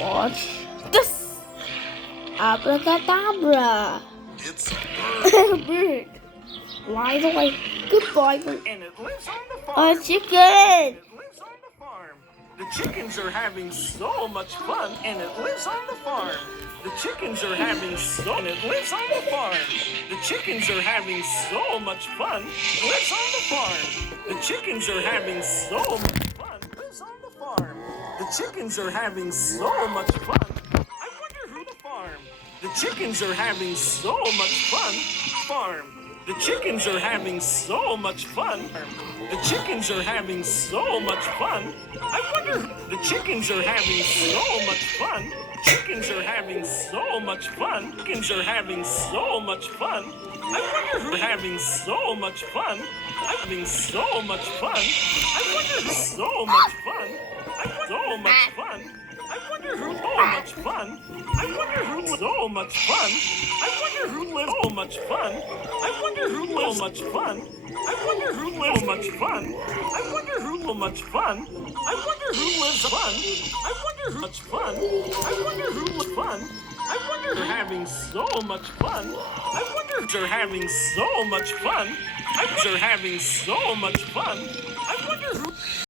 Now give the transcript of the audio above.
Watch this. Abracadabra. It's a bird. Bird. Flies away. Goodbye, bird. And it lives on the farm. A chicken. It lives on the farm. The chickens are having so much fun, and it lives on the farm. The chickens are having and it lives on the farm. The chickens are having so much fun. Lives on the farm. The chickens are having so much fun. Lives on the farm. The chickens are having so much fun. I wonder who the farm. The chickens are having so much fun. Farm. The chickens are having so much fun. The chickens are having so much fun. I wonder. The chickens are having so much fun. Chickens are having so much fun. Chickens are having so much fun. I wonder who's having so much fun. I'm having so much fun. I wonder who's so much fun. I wonder so much fun. I wonder who's so much fun. I wonder who's so much fun. I wonder who lives so much fun. I wonder who lives so much fun. I wonder who lives so much fun. I wonder who so much fun. I wonder who lives fun. I wonder who much fun. I wonder who lives fun. I wonder they're having so much fun. I wonder if they're having so much fun. I wonder they're having so much fun.